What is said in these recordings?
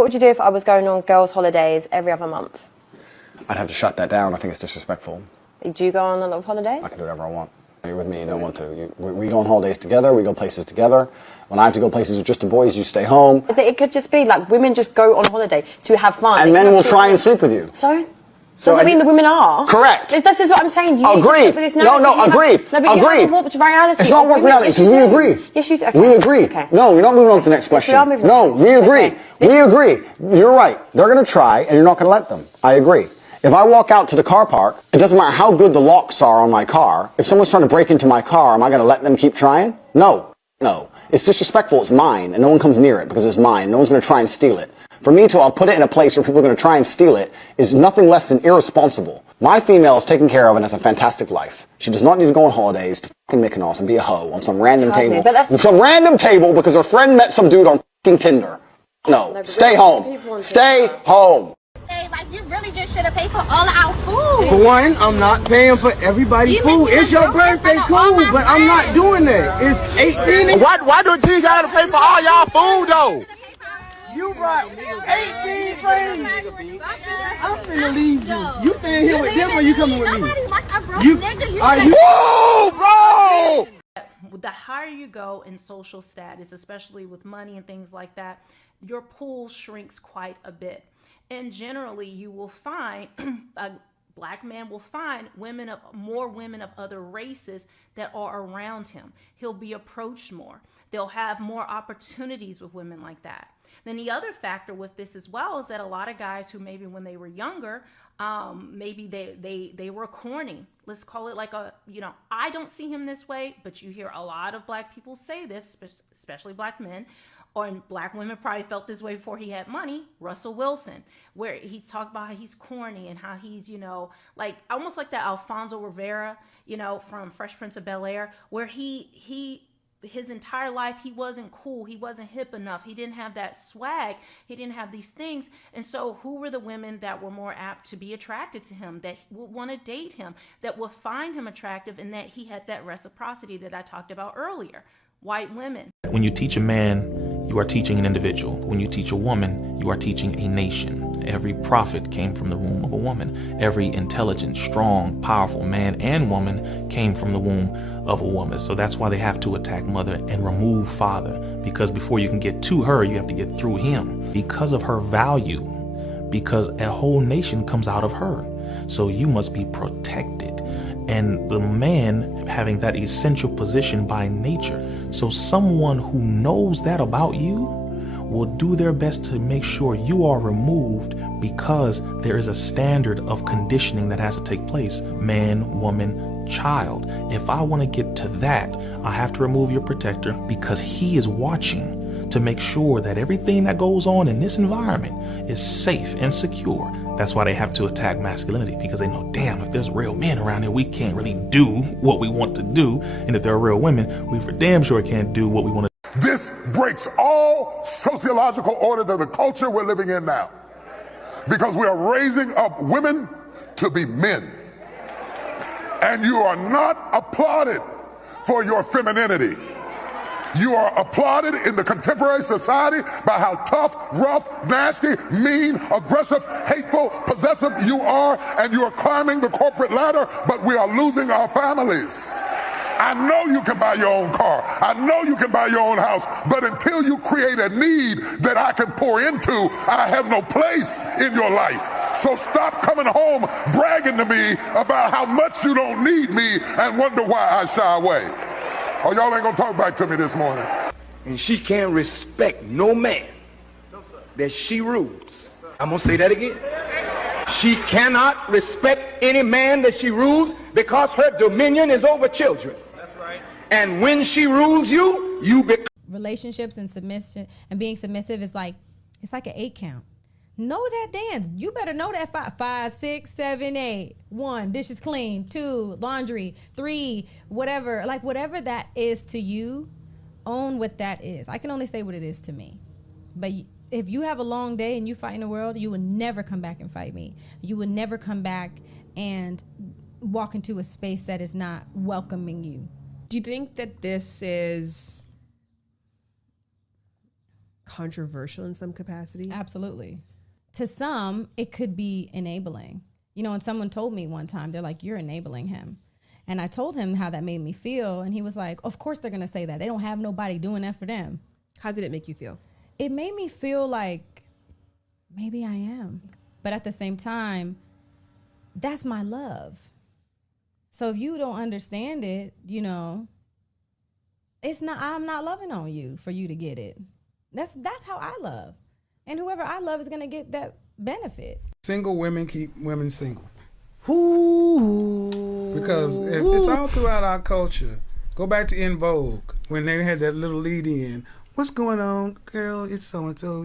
What would you do if I was going on girls' holidays every other month? I'd have to shut that down. I think it's disrespectful. Do you go on a lot of holidays? I can do whatever I want. You're with me, you don't want to. We go on holidays together, we go places together. When I have to go places with just the boys, you stay home. It could just be like women just go on holiday to have fun. And men will try and sleep with you. So? Doesn't mean the women are. Correct. This is what I'm saying. You agreed. No, agreed. No, but you haven't warped reality. It's not warped reality, because we agree. Yes, you do. Okay. We agree. Okay. No, we're not moving on to the next question. No, we agree. Okay. We agree. You're right. They're going to try, and you're not going to let them. I agree. If I walk out to the car park, it doesn't matter how good the locks are on my car. If someone's trying to break into my car, am I going to let them keep trying? No. No. It's disrespectful. It's mine, and no one comes near it because it's mine. No one's going to try and steal it. For me to I'll put it in a place where people are going to try and steal it is nothing less than irresponsible. My female is taken care of and has a fantastic life. She does not need to go on holidays to fucking Mykonos and be a hoe on some random table. Some random table because her friend met some dude on fucking Tinder. No. Stay home. Stay home. Like, you really just should have paid for all of our food. For one, I'm not paying for everybody's food. It's your birthday, cool, but I'm not doing that. It's 18. Why do G gotta pay for all y'all food though? You brought 18 things. I'm finna leave you. You staying here with them or you coming with me? Whoa, bro! The higher you go in social status, especially with money and things like that, your pool shrinks quite a bit. And generally, you will find a black man will find more women of other races that are around him. He'll be approached more. They'll have more opportunities with women like that. Then the other factor with this as well is that a lot of guys who maybe when they were younger, maybe they were corny. Let's call it like I don't see him this way, but you hear a lot of black people say this, especially black men. Or black women probably felt this way before he had money. Russell Wilson, where he's talked about how he's corny and how he's, like almost like that Alfonso Rivera, from Fresh Prince of Bel-Air, where his entire life, he wasn't cool. He wasn't hip enough. He didn't have that swag. He didn't have these things. And so who were the women that were more apt to be attracted to him, that would want to date him, that would find him attractive, and that he had that reciprocity that I talked about earlier? White women. When you teach a man, you are teaching an individual. When you teach a woman, you are teaching a nation. Every prophet came from the womb of a woman. Every intelligent, strong, powerful man and woman came from the womb of a woman. So that's why they have to attack mother and remove father, because before you can get to her, you have to get through him. Because of her value, because a whole nation comes out of her. So you must be protected. And the man having that essential position by nature. So someone who knows that about you will do their best to make sure you are removed, because there is a standard of conditioning that has to take place. Man, woman, child. If I want to get to that, I have to remove your protector, because he is watching to make sure that everything that goes on in this environment is safe and secure. That's why they have to attack masculinity, because they know, damn, if there's real men around here, we can't really do what we want to do. And if there are real women, we for damn sure can't do what we want to do. This breaks all sociological orders of the culture we're living in now, because we are raising up women to be men. And you are not applauded for your femininity. You are applauded in the contemporary society by how tough, rough, nasty, mean, aggressive, hateful, possessive you are, and you are climbing the corporate ladder, but we are losing our families. I know you can buy your own car. I know you can buy your own house, but until you create a need that I can pour into, I have no place in your life. So stop coming home bragging to me about how much you don't need me and wonder why I shy away. Oh, y'all ain't gonna talk back to me this morning. And she can't respect no man that she rules. I'm gonna say that again. She cannot respect any man that she rules, because her dominion is over children. That's right. And when she rules you, you become. Relationships and submission and being submissive is like, it's like an 8 count. Know that dance. You better know that 5, 6, 7, 8. 1, dishes clean. 2, laundry. 3, whatever. Like whatever that is to you, own what that is. I can only say what it is to me. But if you have a long day and you fight in the world, you will never come back and fight me. You will never come back and walk into a space that is not welcoming you. Do you think that this is controversial in some capacity? Absolutely. To some, it could be enabling. You know, and someone told me one time, they're like, you're enabling him. And I told him how that made me feel. And he was like, of course they're going to say that. They don't have nobody doing that for them. How did it make you feel? It made me feel like maybe I am. But at the same time, that's my love. So if you don't understand it, you know, I'm not loving on you for you to get it. That's how I love. And whoever I love is going to get that benefit. Single women keep women single. Ooh. Because it's all throughout our culture. Go back to En Vogue when they had that little lead in. What's going on, girl? It's so and so.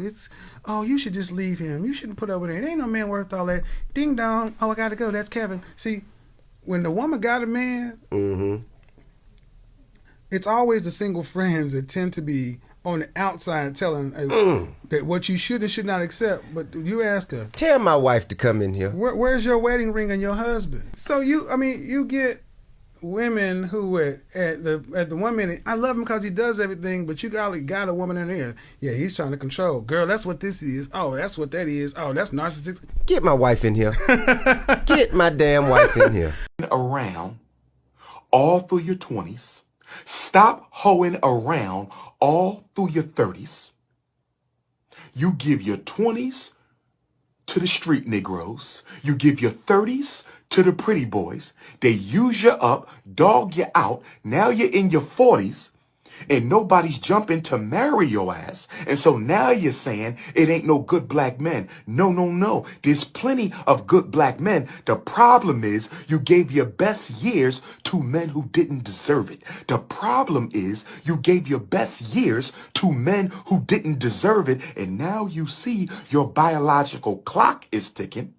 Oh, you should just leave him. You shouldn't put up with it. Ain't no man worth all that. Ding dong. Oh, I gotta go. That's Kevin. See, when the woman got a man, it's always the single friends that tend to be on the outside telling that what you should and should not accept. But you ask her, tell my wife to come in here. Where's your wedding ring and your husband? So you get women who at the 1 minute, I love him because he does everything, but you got a woman in there. Yeah, he's trying to control. Girl, that's what this is. Oh, that's what that is. Oh, that's narcissistic. Get my wife in here. Get my damn wife in here. Around all through your 20s. Stop hoeing around all through your 30s. You give your 20s to the street Negroes. You give your 30s to the pretty boys. They use you up, dog you out. Now you're in your 40s and nobody's jumping to marry your ass. And so now you're saying it ain't no good black men. No. There's plenty of good black men. The problem is you gave your best years to men who didn't deserve it. The problem is you gave your best years to men who didn't deserve it. And now you see your biological clock is ticking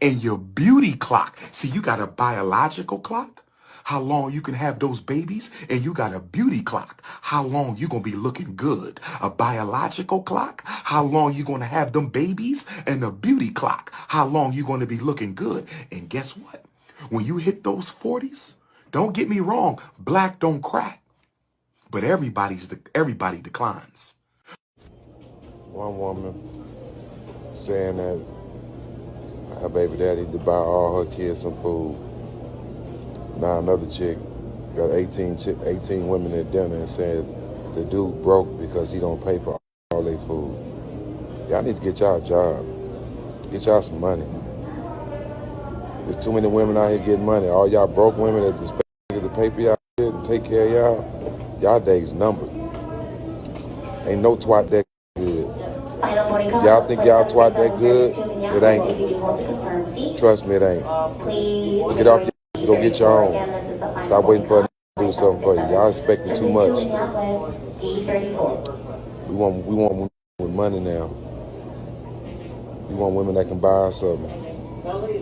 and your beauty clock. See, you got a biological clock. How long you can have those babies, and you got a beauty clock. How long you gonna be looking good? A biological clock. How long you gonna have them babies, and a beauty clock. How long you gonna be looking good? And guess what? When you hit those 40s, don't get me wrong, black don't crack, but everybody declines. One woman saying that her baby daddy to buy all her kids some food. Now another chick got 18 women at dinner and said the dude broke because he don't pay for all their food. Y'all need to get y'all a job. Get y'all some money. There's too many women out here getting money. All y'all broke women that just pay to pay for y'all shit and take care of y'all. Y'all days numbered. Ain't no twat that good. Y'all think y'all twat that good? It ain't. Trust me, it ain't. Get off your go get your own. Stop waiting for a to do something for you. Y'all expecting too much. We want women with money now. We want women that can buy us something,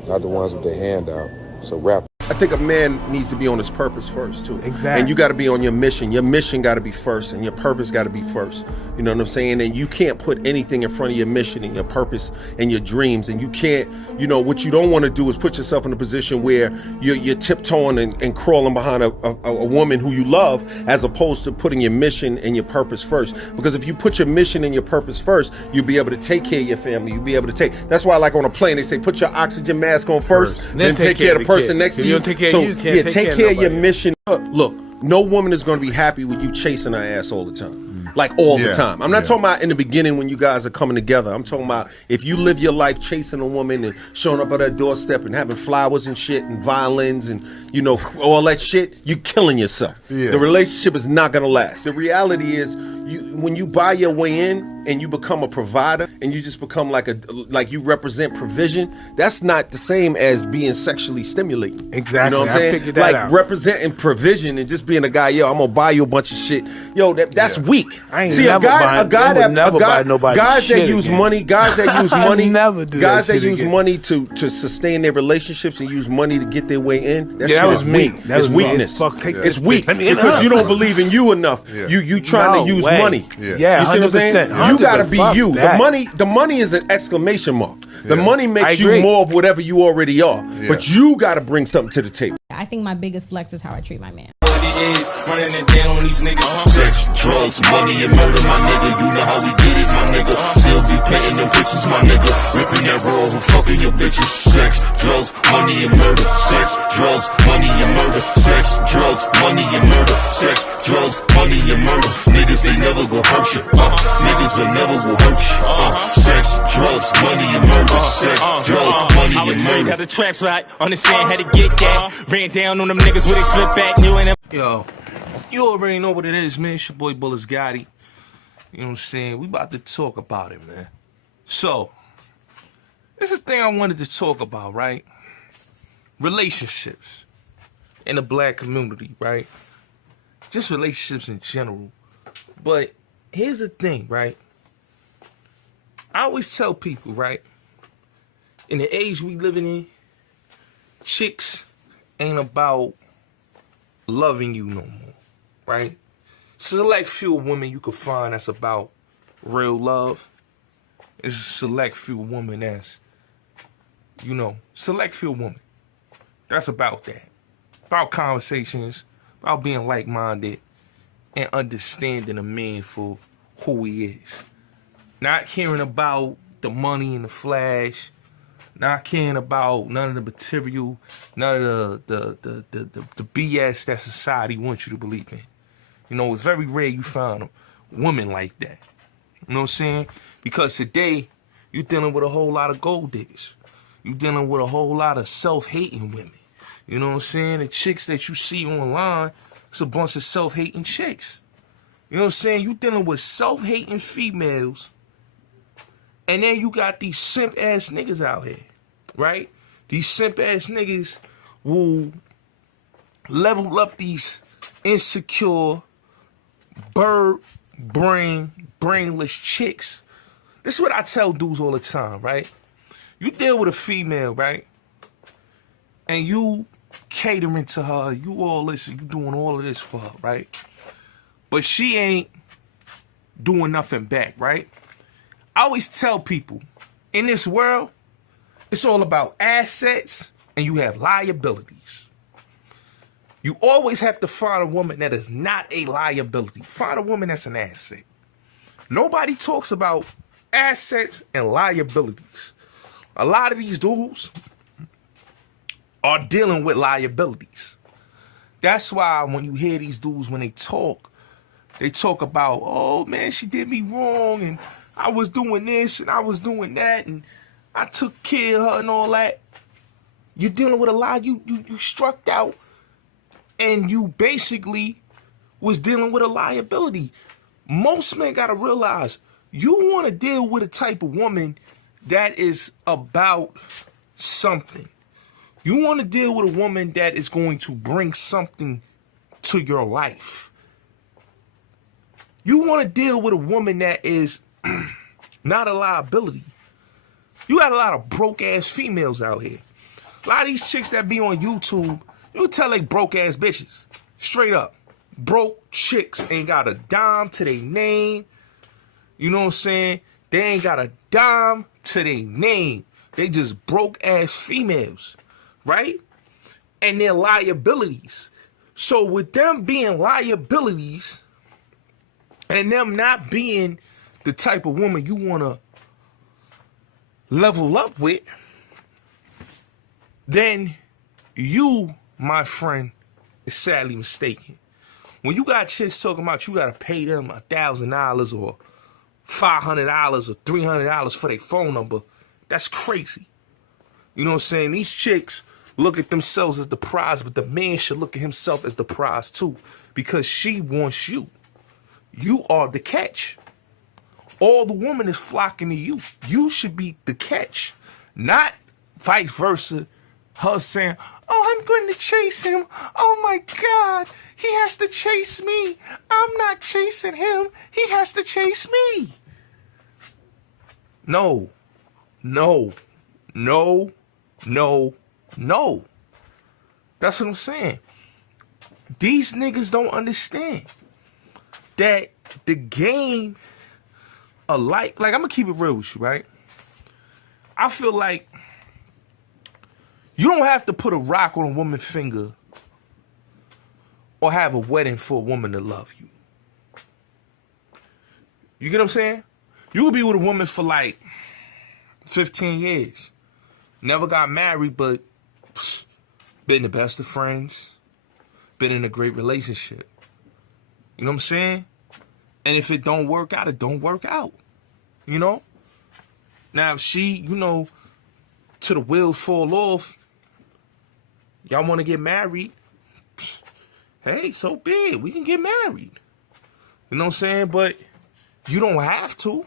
not the ones with their hand out. So rap. I think a man needs to be on his purpose first too. Exactly. And you got to be on your mission. Your mission got to be first, and your purpose got to be first. You know what I'm saying? And you can't put anything in front of your mission and your purpose and your dreams. And you can't, what you don't want to do is put yourself in a position where you're tiptoeing and crawling behind a woman who you love, as opposed to putting your mission and your purpose first. Because if you put your mission and your purpose first, you'll be able to take care of your family. You'll be able to take. That's why, like on a plane, they say put your oxygen mask on first, then take care of the person next to you. Take care of you, can't take care of your mission. Look, no woman is going to be happy with you chasing her ass all the time. Like all the time. I'm not talking about in the beginning when you guys are coming together. I'm talking about if you live your life chasing a woman and showing up at her doorstep and having flowers and shit and violins and all that shit, you're killing yourself. Yeah. The relationship is not going to last. The reality is when you buy your way in and you become a provider and you just become like you represent provision, that's not the same as being sexually stimulating. Exactly. You know what I'm saying? I figured that out. Representing provision and just being a guy, I'm gonna buy you a bunch of shit. That's weak. I ain't See, never buy nobody guys shit that use again. money, guys that use money, never do guys that use again. money to sustain their relationships and use money to get their way in. That was weak. me. It's weakness. It's weak because you don't believe in you enough. You trying to use money. Yeah, you see what I'm saying? 100%. You gotta be you. That. The money is an exclamation mark. The money makes you more of whatever you already are. But you gotta bring something to the table. I think my biggest flex is how I treat my man. is. Running it down on these niggas. Sex, drugs, money, and murder, my nigga. You know how we did it, my nigga. Still be painting them bitches, my nigga. Ripping that raw and fucking your bitches. Sex, drugs, money, and murder. Sex, drugs, money, and murder. Sex, drugs, money, and murder. Sex, drugs, money, and murder. Niggas, they never gon' hurt you. Niggas, they never will hurt you. Sex, drugs, money, and murder. Sex, drugs, money, and murder. Got the tracks right, understand how to get that. Ran down on them niggas with a flip back, you and them. Yo, you already know what it is, man. It's your boy Bullets Gotti. You know what I'm saying? We about to talk about it, man. So, this is the thing I wanted to talk about, right? Relationships in the black community, right? Just relationships in general. But here's the thing, right? I always tell people, right? In the age we living in, chicks ain't about loving you no more, right? Select few women you can find that's about real love. It's a select few women that's, you know, select few women. That's about that. About conversations, about being like-minded, and understanding a man for who he is. Not caring about the money and the flash, not caring about none of the material, none of the BS that society wants you to believe in. You know, it's very rare you find a woman like that. You know what I'm saying? Because today, you're dealing with a whole lot of gold diggers. You're dealing with a whole lot of self-hating women. You know what I'm saying? The chicks that you see online, it's a bunch of self-hating chicks. You know what I'm saying? You're dealing with self-hating females. And then you got these simp-ass niggas out here, right? These simp-ass niggas will level up these insecure, brainless chicks. This is what I tell dudes all the time, right? You deal with a female, right? And you catering to her, you all this, you doing all of this for her, right? But she ain't doing nothing back, right? I always tell people, in this world, it's all about assets and you have liabilities. You always have to find a woman that is not a liability. Find a woman that's an asset. Nobody talks about assets and liabilities. A lot of these dudes are dealing with liabilities. That's why when you hear these dudes, when they talk about, oh man, she did me wrong and I was doing this and I was doing that and I took care of her and all that. You're dealing with a lot. You struck out and you basically was dealing with a liability. Most men got to realize you want to deal with a type of woman that is about something. You want to deal with a woman that is going to bring something to your life. You want to deal with a woman that is not a liability. You got a lot of broke-ass females out here. A lot of these chicks that be on YouTube, you tell they broke-ass bitches. Straight up. Broke chicks ain't got a dime to their name. You know what I'm saying? They ain't got a dime to their name. They just broke-ass females. Right? And their liabilities. So with them being liabilities and them not being the type of woman you want to level up with, then you, my friend, is sadly mistaken. When you got chicks talking about you got to pay them $1,000 or $500 or $300 for their phone number, that's crazy. You know what I'm saying? These chicks look at themselves as the prize, but the man should look at himself as the prize too, because she wants you. You are the catch. All the woman is flocking to you. You should be the catch, not vice versa. Her saying, oh, I'm going to chase him. Oh my God, he has to chase me. I'm not chasing him. He has to chase me. No, no, no, no, no. That's what I'm saying. These niggas don't understand that the game alike, like I'm gonna keep it real with you, right? I feel like you don't have to put a rock on a woman's finger or have a wedding for a woman to love you. You get what I'm saying? You could be with a woman for like 15 years. Never got married, but been the best of friends. Been in a great relationship. You know what I'm saying? And if it don't work out, it don't work out. You know? Now, if she, to the wheels fall off, y'all want to get married, hey, so be it. We can get married. You know what I'm saying? But you don't have to.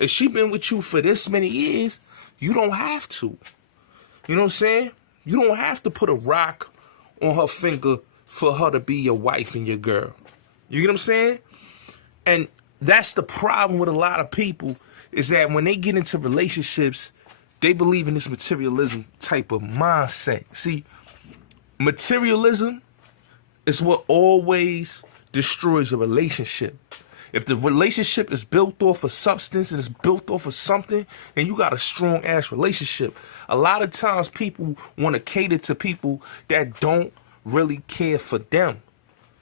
If she been with you for this many years, you don't have to. You know what I'm saying? You don't have to put a rock on her finger for her to be your wife and your girl. You get what I'm saying? And that's the problem with a lot of people, is that when they get into relationships, they believe in this materialism type of mindset. See, materialism is what always destroys a relationship. If the relationship is built off of substance and is built off of something, then you got a strong ass relationship. A lot of times people want to cater to people that don't really care for them.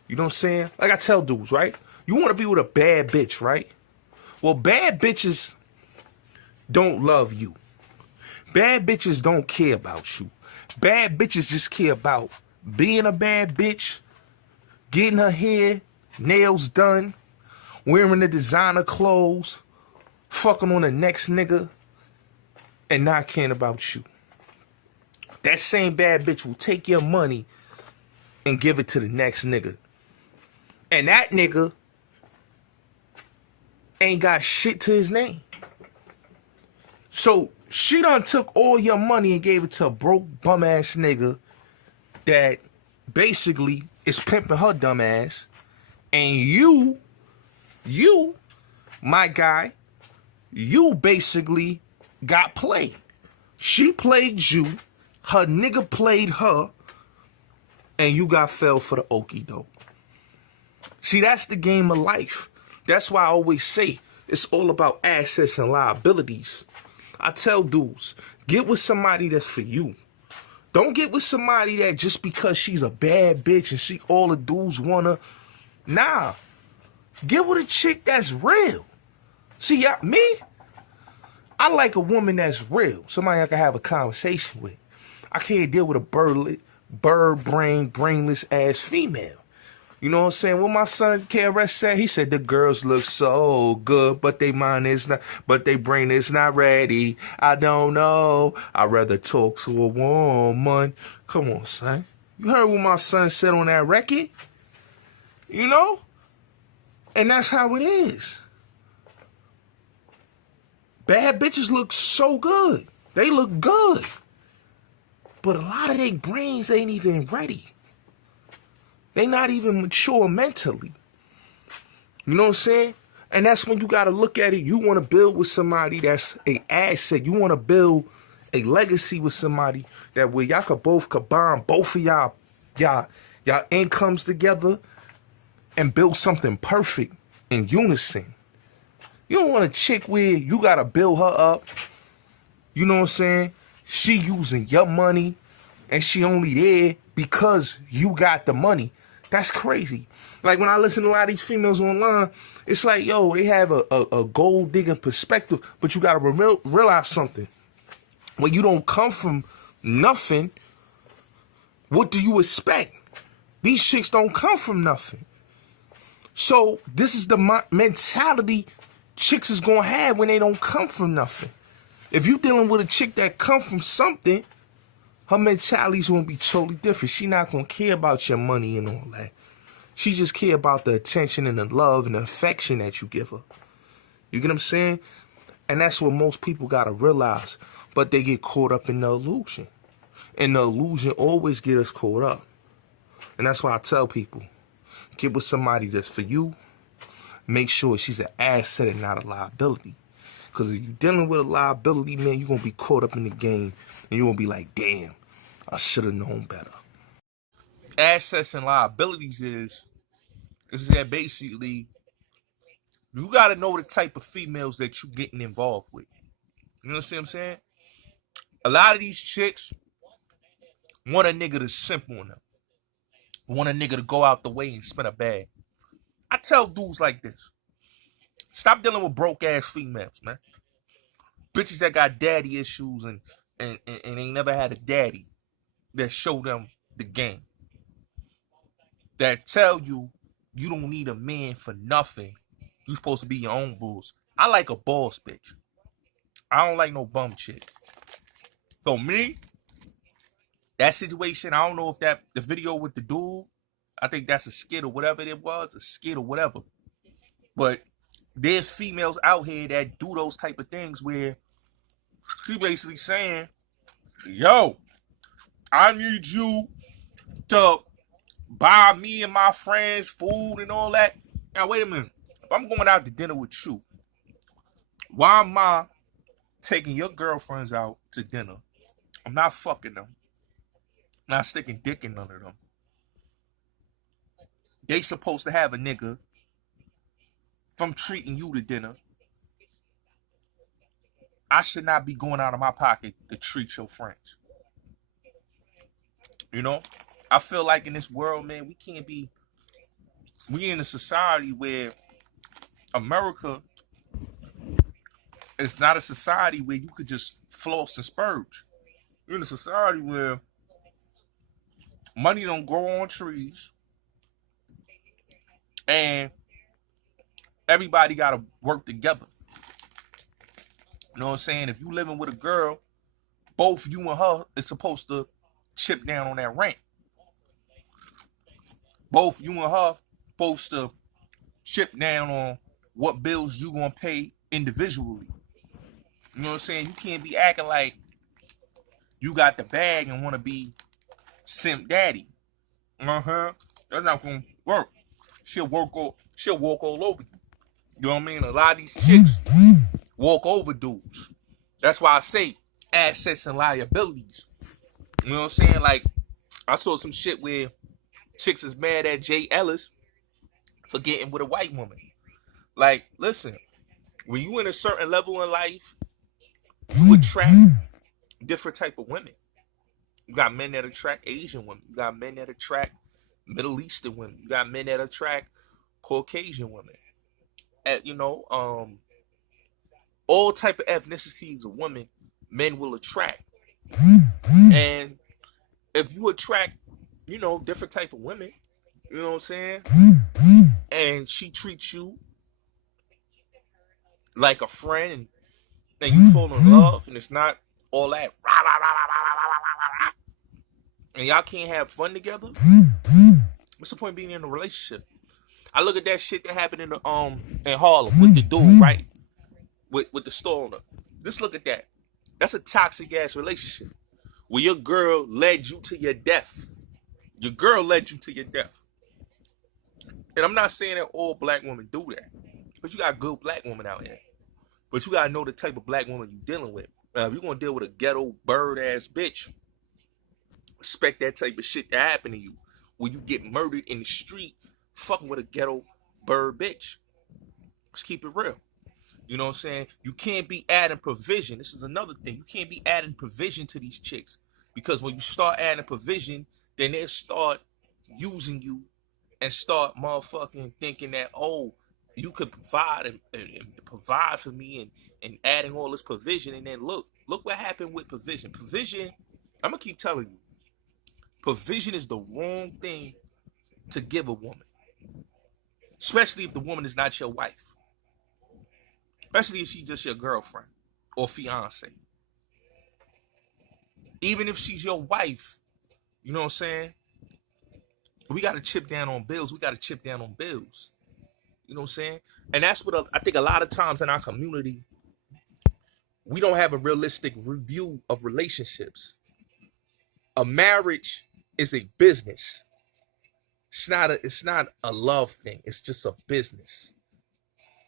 You know what I'm saying? Like I tell dudes, right? You want to be with a bad bitch, right? Well, bad bitches don't love you. Bad bitches don't care about you. Bad bitches just care about being a bad bitch, getting her hair, nails done, wearing the designer clothes, fucking on the next nigga, and not caring about you. That same bad bitch will take your money and give it to the next nigga. And that nigga ain't got shit to his name. So she done took all your money and gave it to a broke bum ass nigga that basically is pimping her dumb ass. And you, my guy, you basically got played. She played you, her nigga played her, and you got fell for the okie doke. See, that's the game of life. That's why I always say it's all about assets and liabilities. I tell dudes, get with somebody that's for you. Don't get with somebody that just because she's a bad bitch and she all the dudes wanna. Nah. Get with a chick that's real. See, me, I like a woman that's real. Somebody I can have a conversation with. I can't deal with a brainless ass female. You know what I'm saying? What my son KRS said, he said the girls look so good, but they brain is not ready. I don't know. I'd rather talk to a woman. Come on, son. You heard what my son said on that record? You know? And that's how it is. Bad bitches look so good. They look good. But a lot of their brains ain't even ready. They not even mature mentally. You know what I'm saying? And that's when you got to look at it. You want to build with somebody that's an asset. You want to build a legacy with somebody that where y'all could both combine both of y'all incomes together and build something perfect in unison. You don't want a chick where you got to build her up. You know what I'm saying? She using your money and she only there because you got the money. That's crazy. Like when I listen to a lot of these females online, it's like, yo, they have a gold digging perspective, but you got to realize something. When you don't come from nothing, what do you expect? These chicks don't come from nothing. So this is the mentality chicks is going to have when they don't come from nothing. If you're dealing with a chick that come from something, her mentality's going to be totally different. She not going to care about your money and all that. She just care about the attention and the love and the affection that you give her. You get what I'm saying? And that's what most people got to realize. But they get caught up in the illusion. And the illusion always get us caught up. And that's why I tell people, get with somebody that's for you. Make sure she's an asset and not a liability. Because if you're dealing with a liability, man, you're going to be caught up in the game. And you're going to be like, damn, I should have known better. Assets and liabilities is that basically you got to know the type of females that you're getting involved with. You know what I'm saying? A lot of these chicks want a nigga to simp on them. want a nigga to go out the way and spend a bag. I tell dudes like this. Stop dealing with broke ass females, man. Bitches that got daddy issues and ain't never had a daddy that show them the game. That tell you you don't need a man for nothing. You supposed to be your own bulls. I like a boss bitch. I don't like no bum chick. So me, that situation, I don't know if that the video with the dude, I think that's a skit or whatever it was, a skit or whatever. But there's females out here that do those type of things where she basically saying, yo, I need you to buy me and my friends food and all that. Now, wait a minute. If I'm going out to dinner with you, why am I taking your girlfriends out to dinner? I'm not fucking them. I'm not sticking dick in none of them. They supposed to have a nigga. If I'm treating you to dinner, I should not be going out of my pocket to treat your friends. You know? I feel like in this world, man, we in a society where America is not a society where you could just floss and spurge. You're in a society where money don't grow on trees and everybody got to work together. You know what I'm saying? If you living with a girl, both you and her is supposed to chip down on that rent. Both you and her supposed to chip down on what bills you gonna pay individually. You know what I'm saying? You can't be acting like you got the bag and want to be simp daddy. That's not gonna work. She'll walk all over you. You know what I mean? A lot of these chicks walk over dudes. That's why I say assets and liabilities. You know what I'm saying? Like, I saw some shit where chicks is mad at Jay Ellis for getting with a white woman. Like, listen, when you in a certain level in life, you attract different type of women. You got men that attract Asian women. You got men that attract Middle Eastern women. You got men that attract Caucasian women. You know, all type of ethnicities of women, men will attract. And if you attract, you know, different type of women, you know what I'm saying? And she treats you like a friend and you fall in love and it's not all that rah, rah, rah, rah, rah, rah, rah, and y'all can't have fun together, what's the point of being in a relationship? I look at that shit that happened in Harlem with the dude, right? With the store owner. Just look at that. That's a toxic ass relationship where your girl led you to your death. Your girl led you to your death. And I'm not saying that all black women do that, but you got good black women out here. But you gotta know the type of black woman you're dealing with. Now, if you're gonna deal with a ghetto bird ass bitch, expect that type of shit to happen to you. When you get murdered in the street, fucking with a ghetto bird bitch. Let's keep it real. You know what I'm saying? You can't be adding provision. This is another thing. You can't be adding provision to these chicks. Because when you start adding provision, then they'll start using you and start motherfucking thinking that, oh, you could provide and provide for me and adding all this provision. And then look what happened with provision. Provision, I'm going to keep telling you, provision is the wrong thing to give a woman. Especially if the woman is not your wife. Especially if she's just your girlfriend or fiance. Even if she's your wife, you know what I'm saying? We got to chip down on bills. We got to chip down on bills. You know what I'm saying? And that's what I think a lot of times in our community, we don't have a realistic review of relationships. A marriage is a business. It's not a love thing. It's just a business.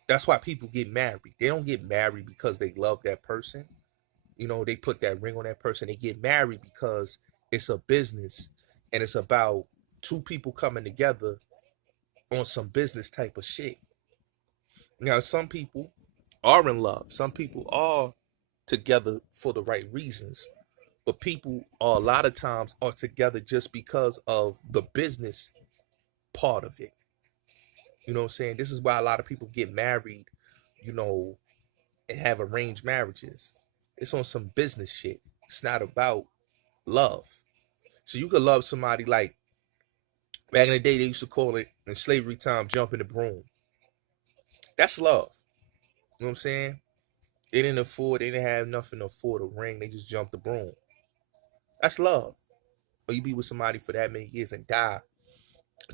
That's why people get married. They don't get married because they love that person. You know, they put that ring on that person. They get married because it's a business and it's about two people coming together on some business type of shit. Now, some people are in love. Some people are together for the right reasons. But people are a lot of times are together just because of the business part of it. You know what I'm saying? This is why a lot of people get married, you know, and have arranged marriages. It's on some business shit. It's not about love. So you could love somebody like back in the day they used to call it in slavery time jumping the broom. That's love. You know what I'm saying? They didn't have nothing to afford a ring. They just jumped the broom. That's love. Or you be with somebody for that many years and die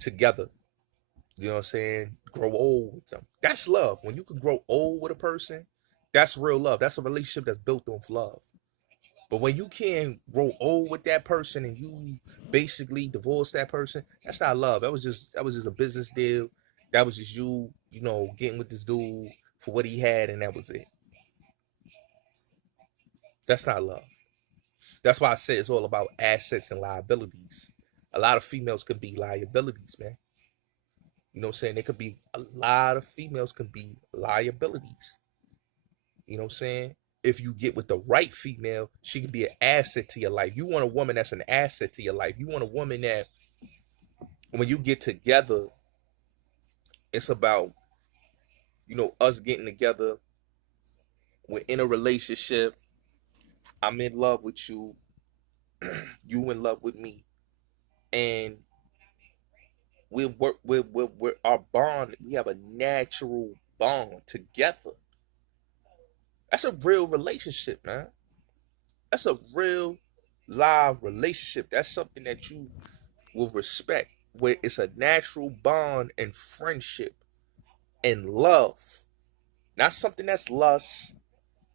together. You know what I'm saying? Grow old with them. That's love. When you can grow old with a person, that's real love. That's a relationship that's built on love. But when you can't grow old with that person and you basically divorce that person, that's not love. That was just a business deal. That was just you know, getting with this dude for what he had, and that was it. That's not love. That's why I say it's all about assets and liabilities. A lot of females could be liabilities, man. You know what I'm saying? There could be a lot of females can be liabilities. You know what I'm saying? If you get with the right female, she can be an asset to your life. You want a woman that's an asset to your life. You want a woman that when you get together, it's about, you know, us getting together. We're in a relationship. I'm in love with you. You in love with me. And we're our bond, we have a natural bond together. That's a real relationship, man. That's a real live relationship. That's something that you will respect, where it's a natural bond and friendship and love. Not something that's lust.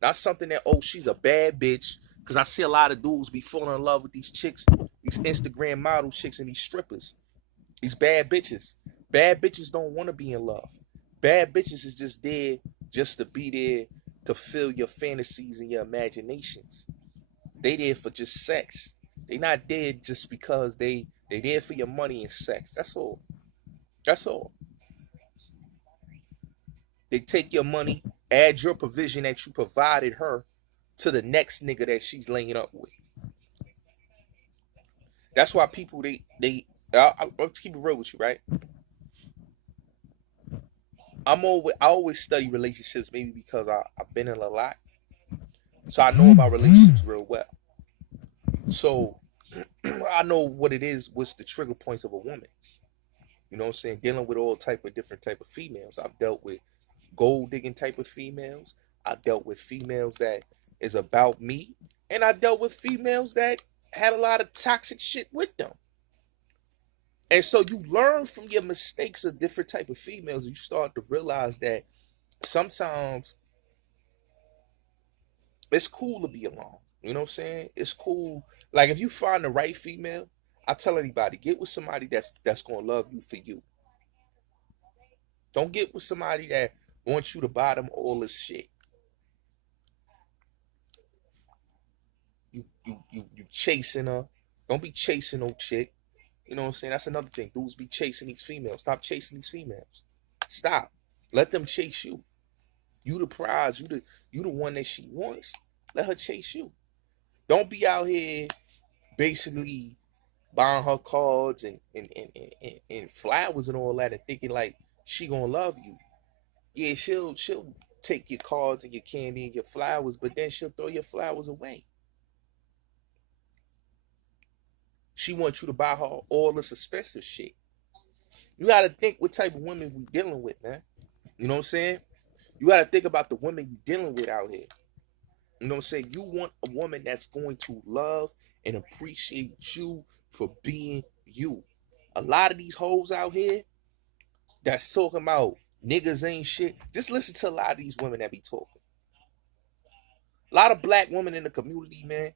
Not something that, oh, she's a bad bitch. Because I see a lot of dudes be falling in love with these chicks, these Instagram model chicks and these strippers. These bad bitches. Bad bitches don't want to be in love. Bad bitches is just there just to be there to fill your fantasies and your imaginations. They there for just sex. They not there just because they there for your money and sex. That's all. That's all. They take your money, add your provision that you provided her to the next nigga that she's laying up with. That's why people I'll keep it real with you, right? I always study relationships, maybe because I've been in a lot. So I know about relationships real well. So I know what it is, what's the trigger points of a woman. You know what I'm saying? Dealing with all different type of females. I've dealt with gold digging type of females. I dealt with females that is about me. And I dealt with females that had a lot of toxic shit with them. And so you learn from your mistakes of different type of females. And you start to realize that sometimes it's cool to be alone. You know what I'm saying? It's cool. Like if you find the right female, I tell anybody, get with somebody that's gonna love you for you. Don't get with somebody that wants you to buy them all this shit. You chasing her. Don't be chasing no chick. You know what I'm saying? That's another thing. Dudes be chasing these females. Stop chasing these females. Stop. Let them chase you. You the prize. You the one that she wants. Let her chase you. Don't be out here basically buying her cards and flowers and all that and thinking like she gonna love you. Yeah, she'll take your cards and your candy and your flowers, but then she'll throw your flowers away. She wants you to buy her all this expensive shit. You gotta think what type of women we dealing with, man. You know what I'm saying? You gotta think about the women you dealing with out here. You know what I'm saying? You want a woman that's going to love and appreciate you for being you. A lot of these hoes out here that's talking about niggas ain't shit. Just listen to a lot of these women that be talking. A lot of black women in the community, man.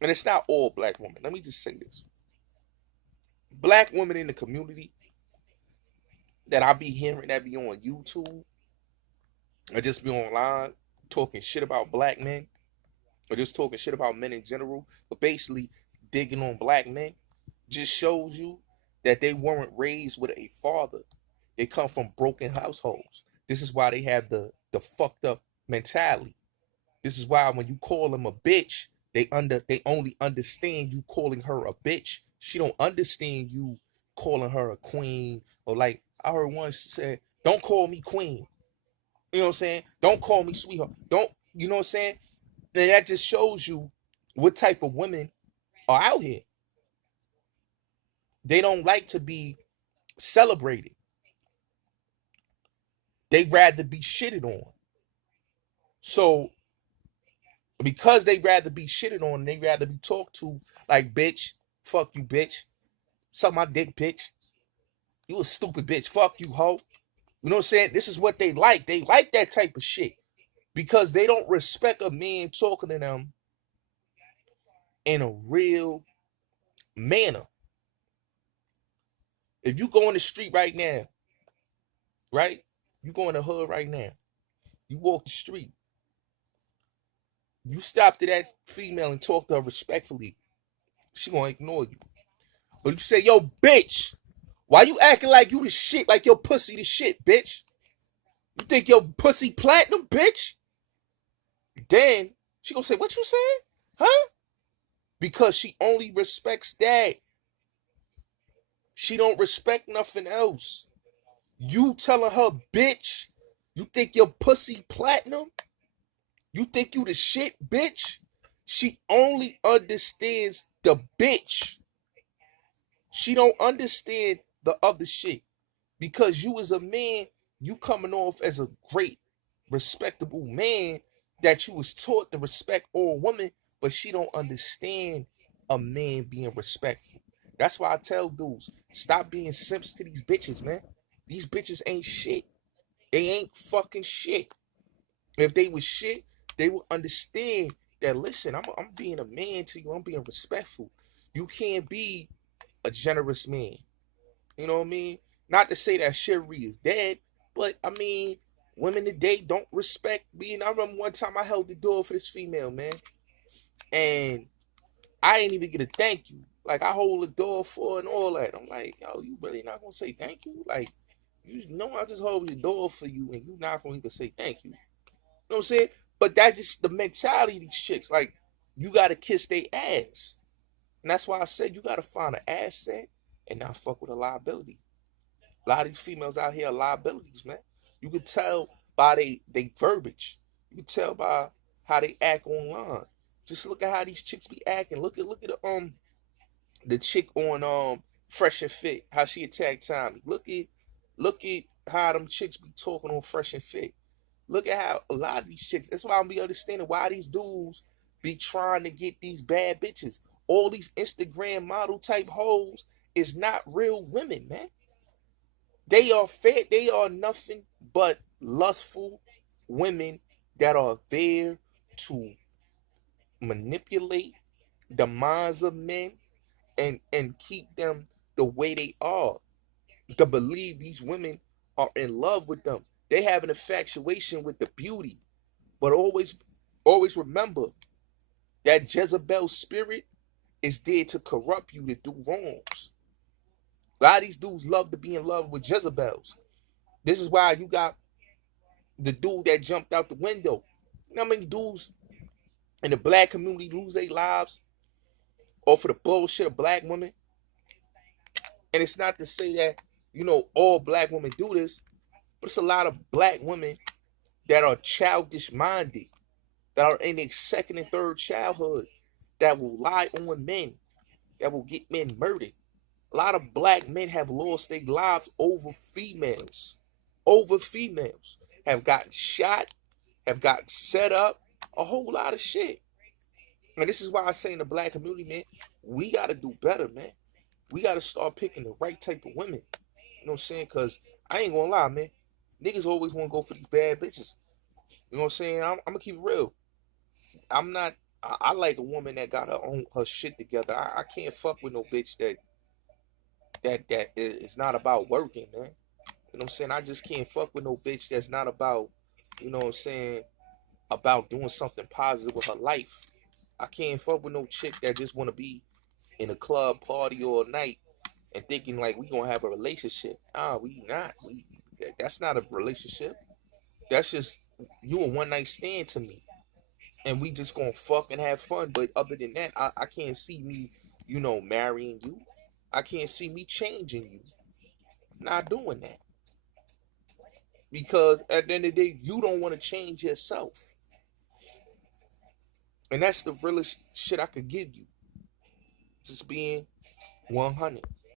And it's not all black women. Let me just say this. Black women in the community that I be hearing that be on YouTube or just be online talking shit about black men or just talking shit about men in general, but basically digging on black men, just shows you that they weren't raised with a father. They come from broken households. This is why they have the fucked up mentality. This is why when you call them a bitch, They only understand you calling her a bitch. She don't understand you calling her a queen, or like I heard once said, "Don't call me queen." You know what I'm saying? Don't call me sweetheart. Don't, you know what I'm saying? Then that just shows you what type of women are out here. They don't like to be celebrated. They rather be shitted on. So because they rather be shitted on, they rather be talked to like, bitch, fuck you, bitch. Suck my dick, bitch. You a stupid bitch. Fuck you, hoe. You know what I'm saying? This is what they like. They like that type of shit because they don't respect a man talking to them in a real manner. If you go on the street right now, right? You go in the hood right now. You walk the street. You stop to that female and talk to her respectfully. She gonna ignore you. But you say, yo, bitch, why you acting like you the shit, like your pussy the shit, bitch? You think your pussy platinum, bitch? Then she gonna say, what you saying? Huh? Because she only respects that. She don't respect nothing else. You telling her, bitch, you think your pussy platinum? You think you the shit, bitch? She only understands the bitch. She don't understand the other shit. Because you as a man, you coming off as a great, respectable man that you was taught to respect all women, but she don't understand a man being respectful. That's why I tell dudes, stop being simps to these bitches, man. These bitches ain't shit. They ain't fucking shit. If they was shit, they would understand that, listen, I'm being a man to you. I'm being respectful. You can't be a generous man. You know what I mean? Not to say that chivalry is dead, but I mean, women today don't respect being. I remember one time I held the door for this female, man, and I ain't even get a thank you. Like, I hold the door for her and all that. I'm like, yo, you really not gonna say thank you? Like, you know, I just hold the door for you and you not gonna even say thank you. You know what I'm saying? But that's just the mentality of these chicks. Like, you gotta kiss their ass. And that's why I said you gotta find an asset and not fuck with a liability. A lot of these females out here are liabilities, man. You can tell by they verbiage. You can tell by how they act online. Just look at how these chicks be acting. Look at the chick on Fresh and Fit, how she attacked Tommy. Look at how them chicks be talking on Fresh and Fit. Look at how a lot of these chicks. That's why I'm be understanding why these dudes be trying to get these bad bitches. All these Instagram model type hoes is not real women, man. They are fed. They are nothing but lustful women that are there to manipulate the minds of men and keep them the way they are. To believe these women are in love with them. They have an infatuation with the beauty. But always remember that Jezebel spirit is there to corrupt you, to do wrongs. A lot of these dudes love to be in love with Jezebels. This is why you got the dude that jumped out the window. You know how many dudes in the black community lose their lives or for the bullshit of black women? And it's not to say that, you know, all black women do this, but it's a lot of black women that are childish minded, that are in their second and third childhood, that will lie on men, that will get men murdered. A lot of black men have lost their lives over females. Over females. Have gotten shot, have gotten set up, a whole lot of shit. And this is why I say in the black community, man, we got to do better, man. We got to start picking the right type of women. You know what I'm saying? Because I ain't going to lie, man. Niggas always want to go for these bad bitches. You know what I'm saying? I'm going to keep it real. I like a woman that got her shit together. I can't fuck with no bitch that is not about working, man. You know what I'm saying? I just can't fuck with no bitch that's not about, you know what I'm saying, about doing something positive with her life. I can't fuck with no chick that just want to be in a club party all night and thinking like we gonna have a relationship. We not. That's not a relationship. That's just you a one night stand to me. and we just gonna fuck and have fun. But other than that, I can't see me, marrying you. I can't see me changing you. Not doing that. Because at the end of the day, you don't want to change yourself. And that's the realest shit I could give you. Just being 100.